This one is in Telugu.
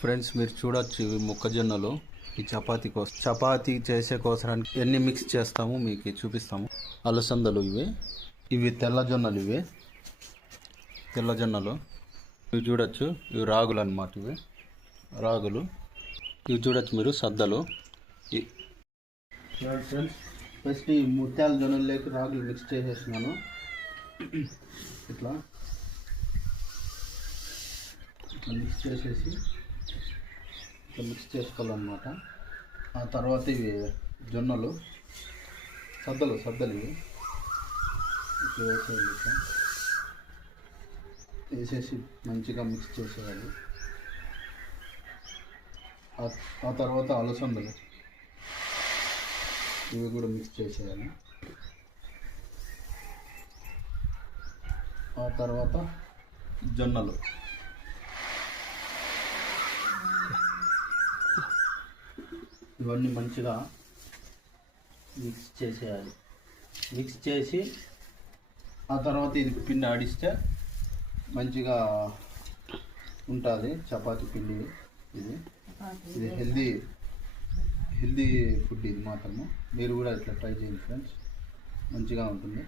ఫ్రెండ్స్ మీరు చూడొచ్చు ఇవి మొక్కజొన్నలు ఈ చపాతీ చేసే కోసరానికి ఎన్ని మిక్స్ చేస్తాము మీకు చూపిస్తాము. అలసందలు ఇవి తెల్లజొన్నలు తెల్లజొన్నలు ఇవి చూడొచ్చు. ఇవి రాగులు అన్నమాట. ఇవి రాగులు. ఇవి చూడొచ్చు మీరు సద్దలు. ఫ్రెండ్స్ ఫస్ట్ ఈ ముత్యాల జొన్నలకి రాగులు మిక్స్ చేసేస్తున్నాను. ఇట్లా మిక్స్ చేసేసి ఇట్లా మిక్స్ చేసుకోవాలన్నమాట. ఆ తర్వాత ఇవి జొన్నలు సద్దలు ఇవి ఇట్లా వేసేయాలి. ఇట్లా వేసేసి మంచిగా మిక్స్ చేసేయాలి. ఆ తర్వాత అలసందలు ఇవి కూడా మిక్స్ చేసేయాలి. ఆ తర్వాత జొన్నలు ఇవన్నీ మంచిగా మిక్స్ చేసేయాలి. మిక్స్ చేసి ఆ తర్వాత ఇది పిండి ఆడిస్తే మంచిగా ఉంటుంది చపాతీ పిండి. ఇది హెల్దీ ఫుడ్. ఇది మాత్రము మీరు కూడా ఇట్లా ట్రై చేయండి ఫ్రెండ్స్, మంచిగా ఉంటుంది.